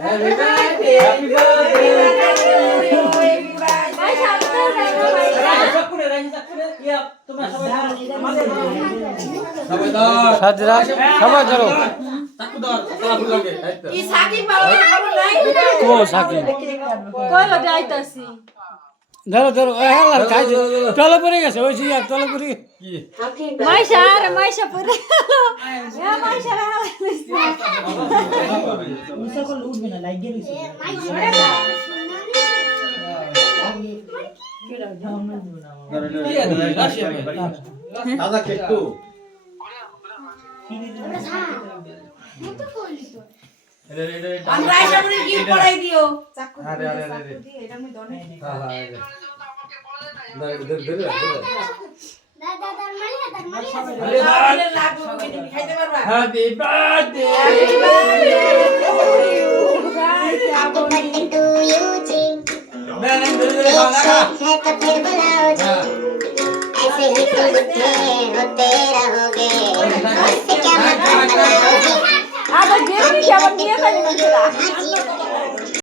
Happy birthday. Happy birthday. Sajra সবাই ধরো ও সাকিব কইলো যাইতাছি ধরো ধরো হেলার কাজ তলে পড়ে গেছে ওই যে তলে পড়ে কি মাইশা পরে গেল মাইশা দাদা কেটু আমরা আইসাবরে গিফট পড়াই দিও আরে এটা আমি দনে হ্যাঁ ধরে দাদার মালিয়া আরে লাগবো কিন্তু খাইতে পারবা হ্যাপি বার্থডে टू यू जी मैंने धरे खाना है तो फिर बुलाओ जी ऐसे ही खुलते होते रहोगे इससे क्या मतलब আবার গেম কি আবার নিয়ে যাবে